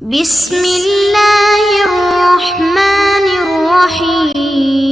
بسم اللہ الرحمن الرحیم۔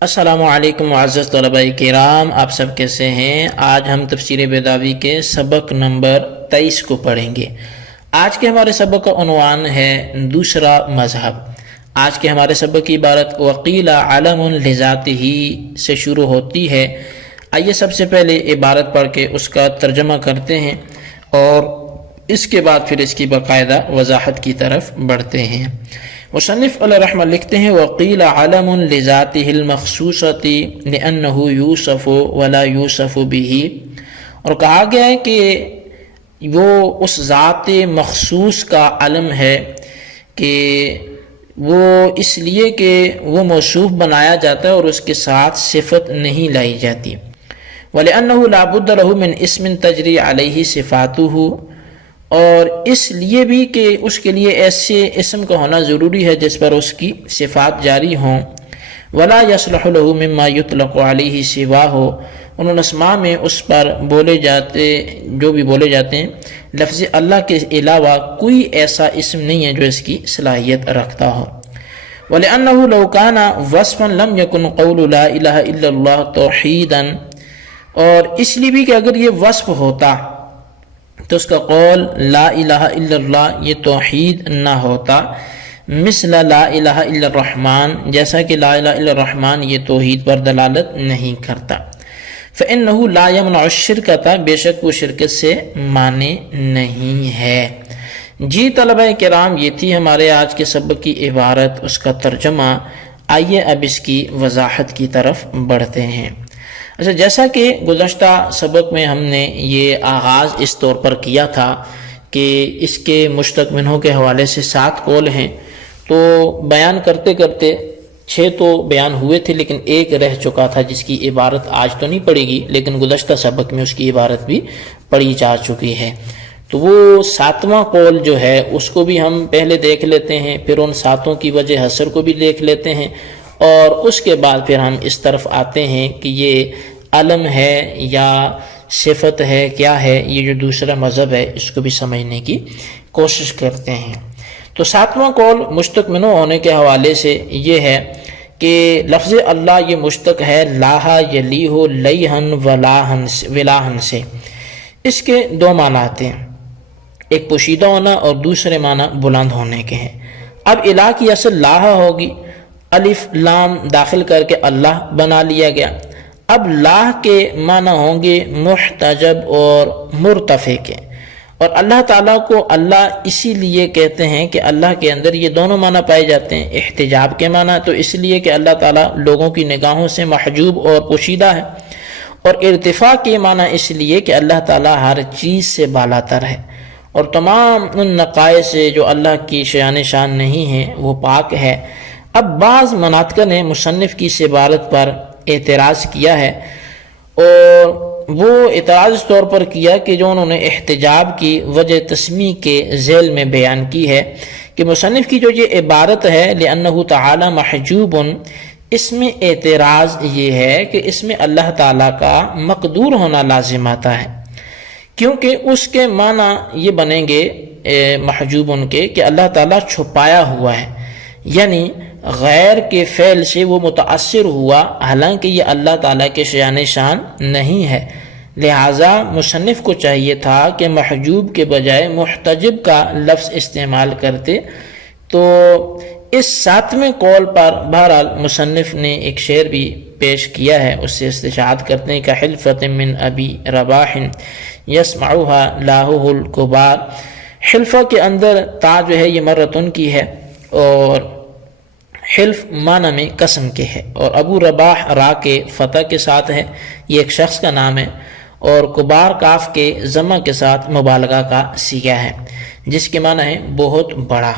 السلام علیکم معزز طلباء کرام، آپ سب کیسے ہیں؟ آج ہم تفسیر بیضاوی کے سبق نمبر 23 کو پڑھیں گے۔ آج کے ہمارے سبق کا عنوان ہے دوسرا مذہب۔ آج کے ہمارے سبق کی عبارت وقیل علم لذاتہ سے شروع ہوتی ہے۔ آئیے سب سے پہلے عبارت پڑھ کے اس کا ترجمہ کرتے ہیں اور اس کے بعد پھر اس کی باقاعدہ وضاحت کی طرف بڑھتے ہیں۔ مصنف علیہ رحمہ لکھتے ہیں وقیل علم لذاتہ المخصوصۃ لأنہ یوصف ولا یوصف بہ، اور کہا گیا ہے کہ وہ اس ذات مخصوص کا علم ہے کہ وہ اس لیے کہ وہ موصوف بنایا جاتا ہے اور اس کے ساتھ صفت نہیں لائی جاتی۔ وَلِأَنَّهُ لَا بُدَّ لَهُ مِنْ اسْمٍ تَجْرِي عَلَيْهِ صِفَاتُهُ، اور اس لیے بھی کہ اس کے لیے ایسے اسم کا ہونا ضروری ہے جس پر اس کی صفات جاری ہوں۔ ولا يصلح له مما يطلق عليه سواه، ان اسماء میں اس پر جو بھی بولے جاتے ہیں لفظ اللہ کے علاوہ کوئی ایسا اسم نہیں ہے جو اس کی صلاحیت رکھتا ہو۔ ولأنه لو كان وصفا لم يكن قول لا الہ الا اللہ توحیدا، اور اس لیے بھی کہ اگر یہ وصف ہوتا تو اس کا قول لا الہ الا اللہ یہ توحید نہ ہوتا، مثل لا الہ الا الرحمن، جیسا کہ لا الہ الا الرحمن یہ توحید پر دلالت نہیں کرتا۔ فإنه لا يمنع الشرک، بے شک وہ شرکت سے مانے نہیں ہے۔ جی طلبہ کرام، یہ تھی ہمارے آج کے سبق کی عبارت، اس کا ترجمہ۔ آئیے اب اس کی وضاحت کی طرف بڑھتے ہیں۔ اچھا، جیسا کہ گزشتہ سبق میں ہم نے یہ آغاز اس طور پر کیا تھا کہ اس کے مشتق منہوں کے حوالے سے 7 قول ہیں، تو بیان کرتے کرتے 6 تو بیان ہوئے تھے لیکن ایک رہ چکا تھا جس کی عبارت آج تو نہیں پڑے گی لیکن گزشتہ سبق میں اس کی عبارت بھی پڑھی جا چکی ہے۔ تو وہ 7واں قول جو ہے اس کو بھی ہم پہلے دیکھ لیتے ہیں، پھر ان 7 کی وجہ حصر کو بھی دیکھ لیتے ہیں، اور اس کے بعد پھر ہم اس طرف آتے ہیں کہ یہ علم ہے یا صفت ہے، کیا ہے یہ جو دوسرا مذہب ہے، اس کو بھی سمجھنے کی کوشش کرتے ہیں۔ تو 7واں قول مشتق منو ہونے کے حوالے سے یہ ہے کہ لفظ اللہ یہ مشتق ہے لاہ یلیہ لیہن ولاہن سے۔ اس کے 2 معنی آتے ہیں، ایک پوشیدہ ہونا اور دوسرے معنی بلند ہونے کے ہیں۔ اب الہ کی اصل لاہ ہوگی، الف لام داخل کر کے اللہ بنا لیا گیا۔ اب لاہ کے معنی ہوں گے محتجب اور مرتفع کے، اور اللہ تعالیٰ کو اللہ اسی لیے کہتے ہیں کہ اللہ کے اندر یہ دونوں معنی پائے جاتے ہیں۔ احتجاب کے معنی تو اس لیے کہ اللہ تعالیٰ لوگوں کی نگاہوں سے محجوب اور پوشیدہ ہے، اور ارتفاع کے معنی اس لیے کہ اللہ تعالیٰ ہر چیز سے بالاتر ہے اور تمام ان نقائص سے جو اللہ کی شان نہیں ہیں وہ پاک ہے۔ اب بعض مناطقہ نے مصنف کی اس عبارت پر اعتراض کیا ہے، اور وہ اعتراض اس طور پر کیا کہ جو انہوں نے احتجاب کی وجہ تسمیع کے ذیل میں بیان کی ہے کہ مصنف کی جو یہ عبارت ہے لأنہ تعالی محجوب، اس میں اعتراض یہ ہے کہ اس میں اللہ تعالیٰ کا مقدور ہونا لازم آتا ہے، کیونکہ اس کے معنی یہ بنیں گے محجوب ان کے کہ اللہ تعالیٰ چھپایا ہوا ہے، یعنی غیر کے فعل سے وہ متاثر ہوا حالانکہ یہ اللہ تعالیٰ کے شان نہیں ہے۔ لہٰذا مصنف کو چاہیے تھا کہ محجوب کے بجائے محتجب کا لفظ استعمال کرتے۔ تو اس 7ویں قول پر بہرحال مصنف نے ایک شعر بھی پیش کیا ہے، اس سے استشہاد کرتے ہیں کہ حلفۃ من ابی رباح یسمعها لاہہ الکبار۔ حلفہ کے اندر تا جو ہے یہ مرتن کی ہے، اور حلف معنی میں قسم کے ہے، اور ابو رباح را کے فتح کے ساتھ ہے، یہ ایک شخص کا نام ہے، اور کبار کاف کے ضمہ کے ساتھ مبالغہ کا صیغہ ہے جس کے معنی ہے بہت بڑا۔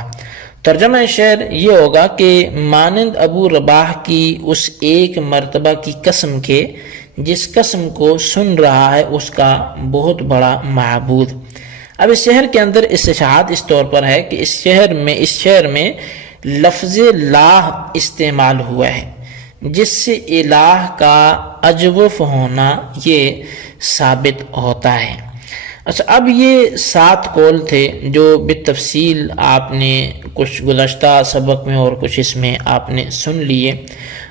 ترجمہ شعر یہ ہوگا کہ مانند ابو رباح کی اس ایک مرتبہ کی قسم کے جس قسم کو سن رہا ہے اس کا بہت بڑا معبود۔ اب اس شعر کے اندر استشہاد اس طور پر ہے کہ اس شعر میں لفظ لاہ استعمال ہوا ہے جس سے الہ کا اجوف ہونا یہ ثابت ہوتا ہے۔ اچھا، اب یہ 7 قول تھے جو بالتفصیل آپ نے کچھ گزشتہ سبق میں اور کچھ اس میں آپ نے سن لیے،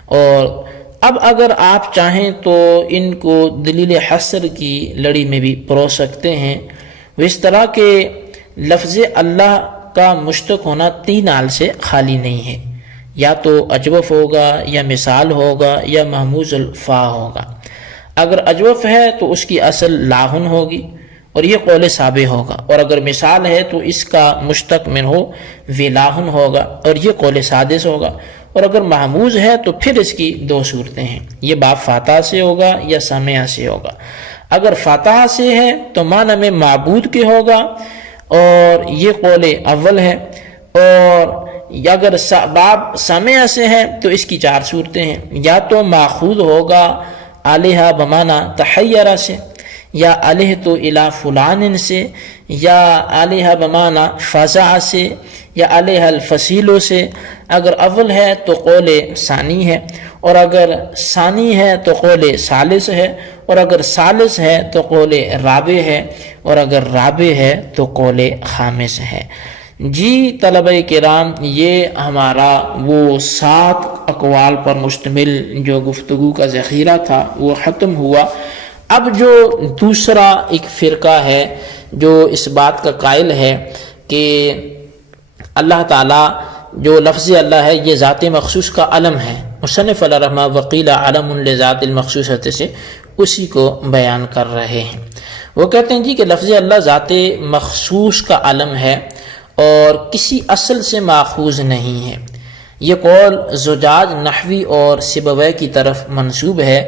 اور اب اگر آپ چاہیں تو ان کو دلیل حصر کی لڑی میں بھی پرو سکتے ہیں۔ وہ اس طرح کہ لفظ اللہ کا مشتق ہونا 3 حال سے خالی نہیں ہے، یا تو اجوف ہوگا، یا مثال ہوگا، یا محموز الفا ہوگا۔ اگر اجوف ہے تو اس کی اصل لاہن ہوگی اور یہ قول سابع ہوگا، اور اگر مثال ہے تو اس کا مشتق منہ ولاہن ہوگا اور یہ قول سادس ہوگا، اور اگر محموز ہے تو پھر اس کی 2 صورتیں ہیں، یہ باب فاتحہ سے ہوگا یا سامعہ سے ہوگا۔ اگر فاتحہ سے ہے تو معنی میں معبود کے ہوگا اور یہ قول اول ہے، اور اگر باب سامعہ سے ہے تو اس کی 4 صورتیں ہیں، یا تو ماخوذ ہوگا الہ بمعنی تحیرہ سے، یا الہ تو الی فلان سے، یا الہ بمعنی فزع سے، یا الہ الفصیل سے۔ اگر اول ہے تو قول ثانی ہے، اور اگر ثانی ہے تو قول ثالث ہے، اور اگر ثالث ہے تو قول رابع ہے، اور اگر رابع ہے تو قول خامس ہے۔ جی طلبہ کرام، یہ ہمارا وہ 7 اقوال پر مشتمل جو گفتگو کا ذخیرہ تھا وہ ختم ہوا۔ اب جو دوسرا ایک فرقہ ہے جو اس بات کا قائل ہے کہ اللہ تعالیٰ جو لفظ اللہ ہے یہ ذات مخصوص کا علم ہے، مصنف علیہ رحمہ وقیل علم لذات المخصوصۃ سے اسی کو بیان کر رہے ہیں۔ وہ کہتے ہیں جی کہ لفظ اللہ ذات مخصوص کا علم ہے اور کسی اصل سے ماخوذ نہیں ہے۔ یہ قول زجاج، نحوی اور سیبویہ کی طرف منسوب ہے۔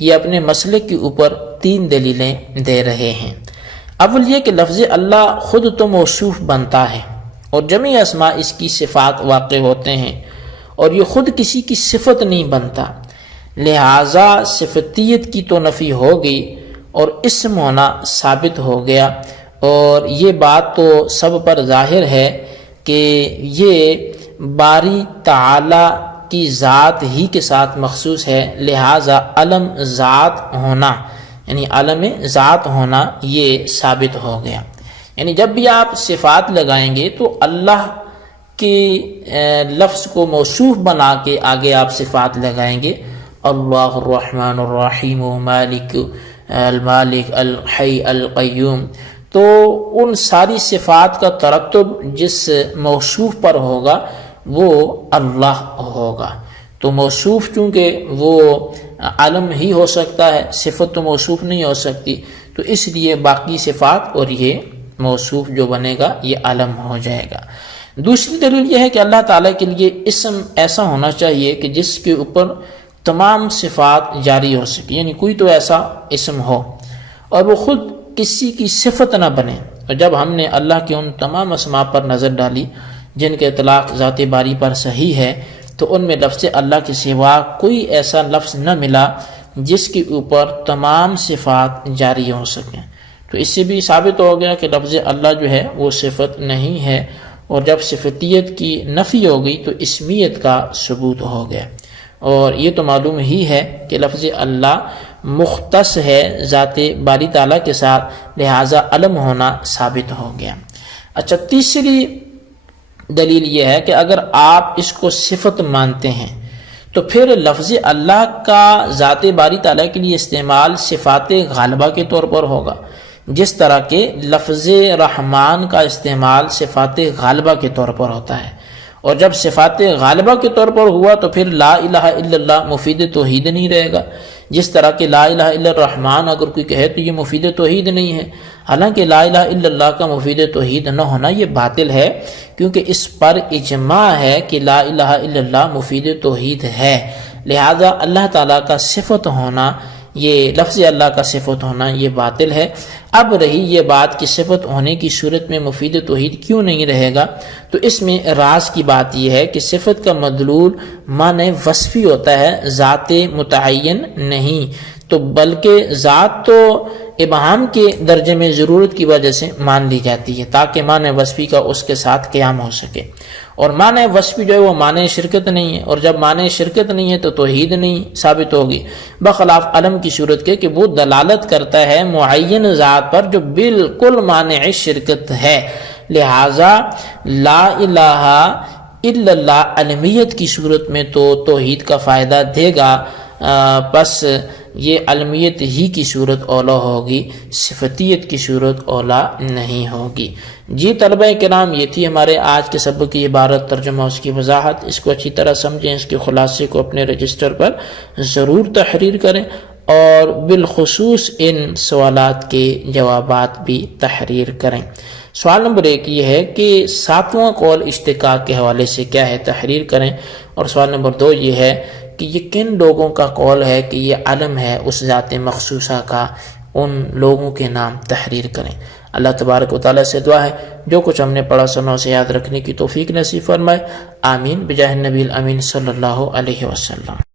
یہ اپنے مسلک کے اوپر 3 دلیلیں دے رہے ہیں۔ اول یہ کہ لفظ اللہ خود تو موصوف بنتا ہے اور جميع اسماء اس کی صفات واقع ہوتے ہیں، اور یہ خود کسی کی صفت نہیں بنتا، لہٰذا صفتیت کی تو نفی ہو گئی اور اسم ہونا ثابت ہو گیا، اور یہ بات تو سب پر ظاہر ہے کہ یہ باری تعالی کی ذات ہی کے ساتھ مخصوص ہے، لہٰذا علم ذات ہونا یعنی علم ذات ہونا یہ ثابت ہو گیا۔ یعنی جب بھی آپ صفات لگائیں گے تو اللہ کے لفظ کو موصوف بنا کے آگے آپ صفات لگائیں گے، اللہ الرحمن الرحیم مالک المالک الحی القیوم، تو ان ساری صفات کا ترتب جس موصوف پر ہوگا وہ اللہ ہوگا۔ تو موصوف چونکہ وہ علم ہی ہو سکتا ہے، صفت تو موصوف نہیں ہو سکتی، تو اس لیے باقی صفات اور یہ موصوف جو بنے گا یہ علم ہو جائے گا۔ دوسری دلیل یہ ہے کہ اللہ تعالیٰ کے لیے اسم ایسا ہونا چاہیے کہ جس کے اوپر تمام صفات جاری ہو سکے، یعنی کوئی تو ایسا اسم ہو اور وہ خود کسی کی صفت نہ بنے۔ اور جب ہم نے اللہ کے ان تمام اسماء پر نظر ڈالی جن کے اطلاق ذات باری پر صحیح ہے، تو ان میں لفظ اللہ کے سوا کوئی ایسا لفظ نہ ملا جس کے اوپر تمام صفات جاری ہو سکیں۔ تو اس سے بھی ثابت ہو گیا کہ لفظ اللہ جو ہے وہ صفت نہیں ہے، اور جب صفتیت کی نفی ہو گئی تو اسمیت کا ثبوت ہو گیا، اور یہ تو معلوم ہی ہے کہ لفظ اللہ مختص ہے ذات باری تعالیٰ کے ساتھ، لہٰذا علم ہونا ثابت ہو گیا۔ اچھا، تیسری دلیل یہ ہے کہ اگر آپ اس کو صفت مانتے ہیں تو پھر لفظ اللہ کا ذات باری تعالیٰ کے لیے استعمال صفات غالبہ کے طور پر ہوگا، جس طرح کہ لفظ رحمان کا استعمال صفات غالبہ کے طور پر ہوتا ہے، اور جب صفات غالبہ کے طور پر ہوا تو پھر لا الہ الا اللہ مفید توحید نہیں رہے گا، جس طرح کہ لا الہ الا الرحمن اگر کوئی کہے تو یہ مفید توحید نہیں ہے، حالانکہ لا الہ الا اللہ کا مفید توحید نہ ہونا یہ باطل ہے، کیونکہ اس پر اجماع ہے کہ لا الہ الا اللہ مفید توحید ہے، لہذا اللہ تعالیٰ کا صفت ہونا، یہ لفظ اللہ کا صفت ہونا یہ باطل ہے۔ اب رہی یہ بات کہ صفت ہونے کی صورت میں مفید توحید کیوں نہیں رہے گا، تو اس میں راز کی بات یہ ہے کہ صفت کا مدلول معنی وصفی ہوتا ہے، ذات متعین نہیں، تو بلکہ ذات تو ابہام کے درجے میں ضرورت کی وجہ سے مان لی جاتی ہے تاکہ معنی وصفی کا اس کے ساتھ قیام ہو سکے، اور معنی وصفی جو ہے وہ معنی شرکت نہیں ہے، اور جب معنی شرکت نہیں ہے تو توحید نہیں ثابت ہوگی، بخلاف علم کی صورت کے کہ وہ دلالت کرتا ہے معین ذات پر جو بالکل مانع شرکت ہے۔ لہذا لا الہ الا اللہ علمیت کی صورت میں تو توحید کا فائدہ دے گا، پس یہ علمیت ہی کی صورت اولا ہوگی، صفتیت کی صورت اولا نہیں ہوگی۔ جی طلبہ کرام، یہ تھی ہمارے آج کے سبق کی عبارت، ترجمہ اس کی وضاحت۔ اس کو اچھی طرح سمجھیں، اس کے خلاصے کو اپنے رجسٹر پر ضرور تحریر کریں، اور بالخصوص ان سوالات کے جوابات بھی تحریر کریں۔ سوال نمبر 1 یہ ہے کہ 7واں قول اشتقاق کے حوالے سے کیا ہے، تحریر کریں۔ اور سوال نمبر 2 یہ ہے کہ یہ کن لوگوں کا قول ہے کہ یہ علم ہے اس ذات مخصوصہ کا، ان لوگوں کے نام تحریر کریں۔ اللہ تبارک و تعالیٰ سے دعا ہے جو کچھ ہم نے پڑھا سنا اسے یاد رکھنے کی توفیق نصیب فرمائے، آمین بجاہ النبی الامین صلی اللہ علیہ وسلم۔